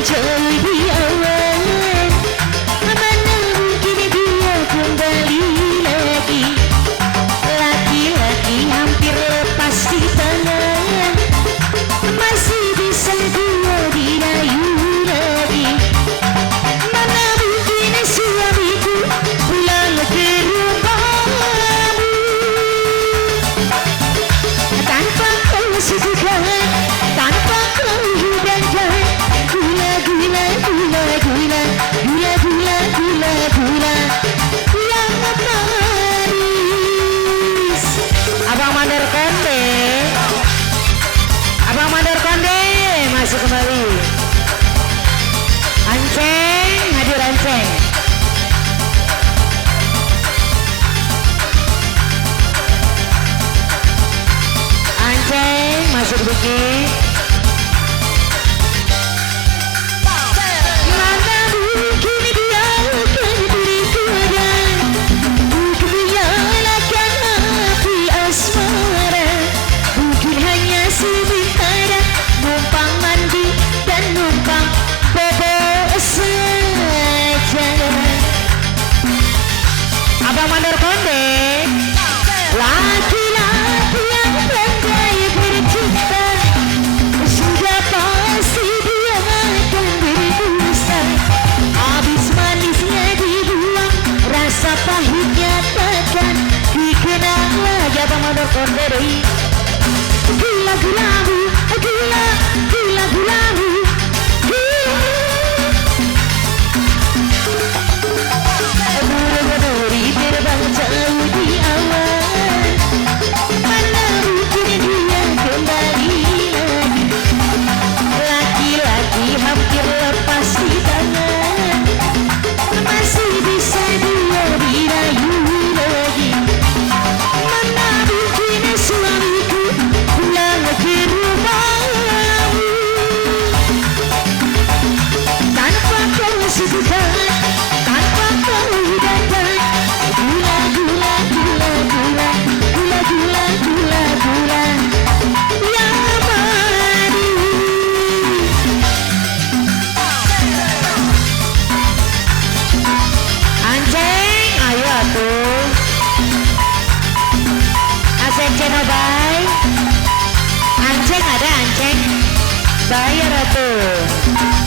jauh di awal, mana mungkin dia kembali lagi. Laki-laki hampir lepas di tangan, masih bisa dia dirayu lagi. Mana mungkin suamiku pulang ke rumahmu tanpa kau suguhkan, tanpa kau hidangkan. Gula gula gula gula gula gula gula gula yang manis. Abang Mandor Konde, Abang Mandor Konde masuk kembali. Anceng, hadir Anceng. Anceng masuk dikit. Abang Mandor Konde, laki-laki yang pandai bercinta, sudah pasti dia akan berdusta. Habis manisnya dibuang, rasa pahitnya takkan dikenang lagi. Abang Mandor Konde, gula gulamu, gula gula gulamu. Jauh di awal, mana mungkin dia kembali lagi. Laki-laki hampir lepas di tangan, masih bisa dia dirayu lagi. Mana mungkin suamiku pulang ke rumahmu tanpa kau suguhkan, tanpa kau hidangkan. Gula gula gula gula gula gula gula gula yang manis. Anceng, ayo tuh. Anceng Cenobay, Anceng ada Anceng, bayar tuh.